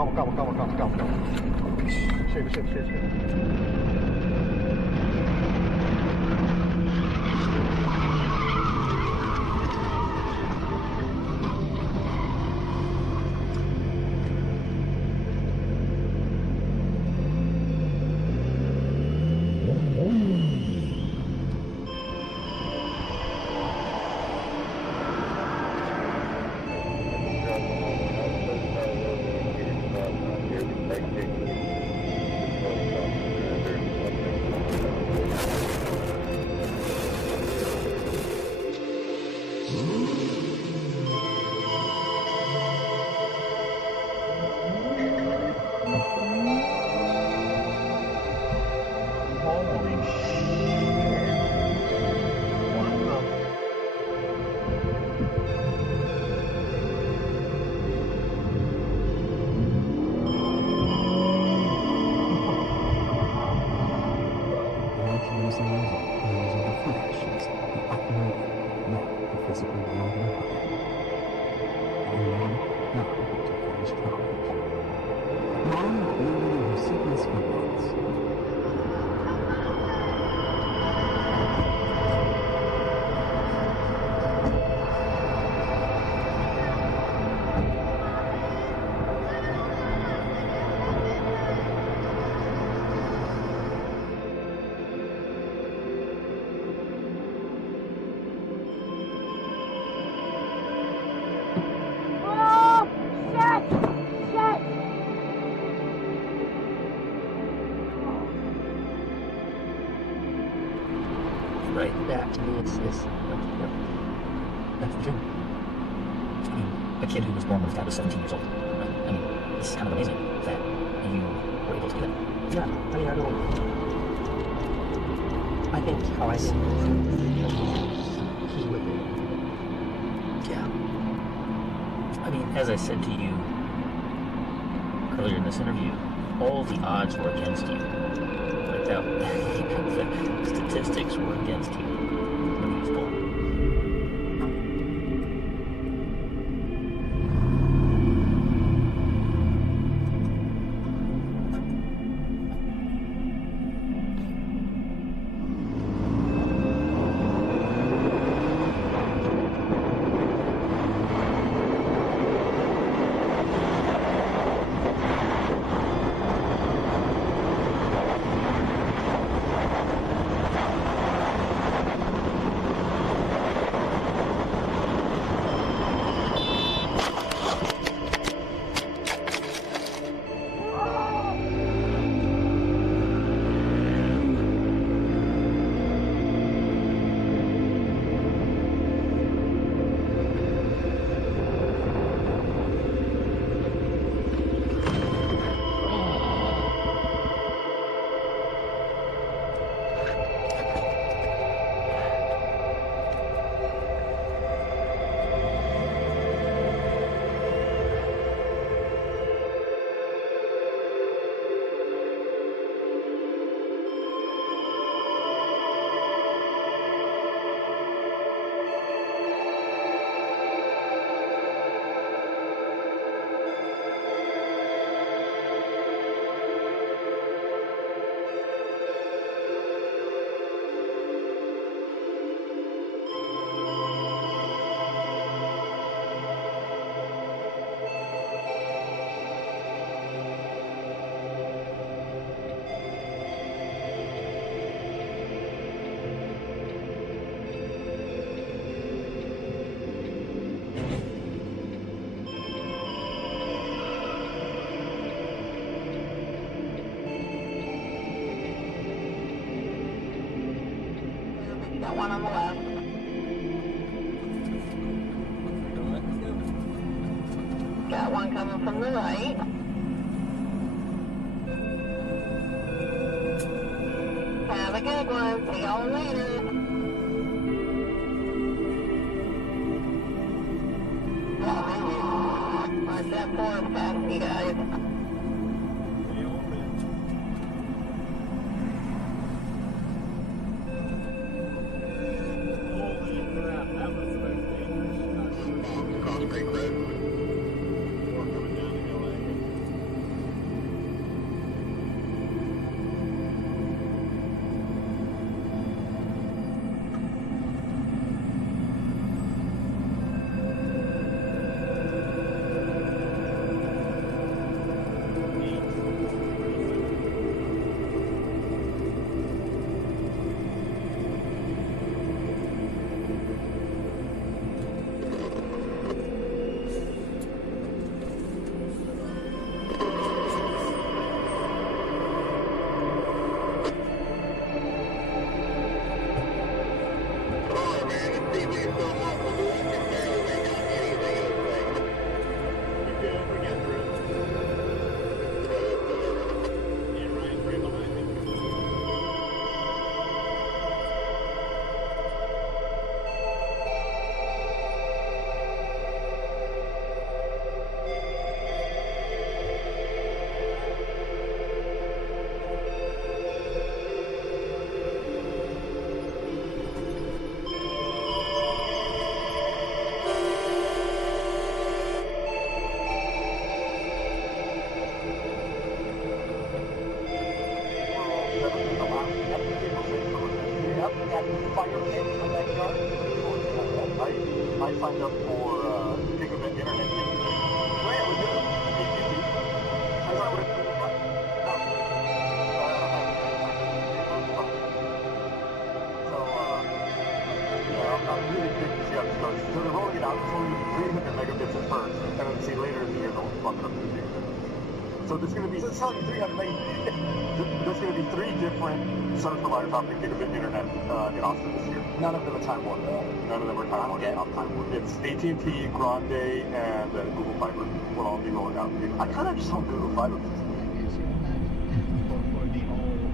Calma. Chega. Holy shit. What the? Introducing using the food actions, the accurate, not the physical world of Only now to finish knowledge. Mom living in her sickness for months. Right, that to me is that's the dream. I mean, a kid who was born when his dad was 17 years old. I mean, this is kind of amazing that you were able to do that. Yeah, I mean, I think how I see it, he's with it. Yeah. I mean, as I said to you earlier in this interview, all the odds were against you. Like that, the statistics were against you when he was born. Got one on the left. Got one coming from the right. Have a good one. See y'all later. My Jet 4 is past you guys. signed up for gigabit internet. Wait, was it AT&T? I thought it was no. So, I'm really curious to see how this goes. So they're rolling it out. It's only 300 megabits at first, and then see later in the year they'll bump it up to 2 gigabits. So there's going to be, it's only 300 megabits. There's going to be 3 different service providers offering gigabit internet in Austin this year. None of them are Time Warner. None of them are Time Warner. Not Time Warner. It's AT&T, Grande, and Google Fiber will all be rolling out. I kind of just hope Google Fiber. For the whole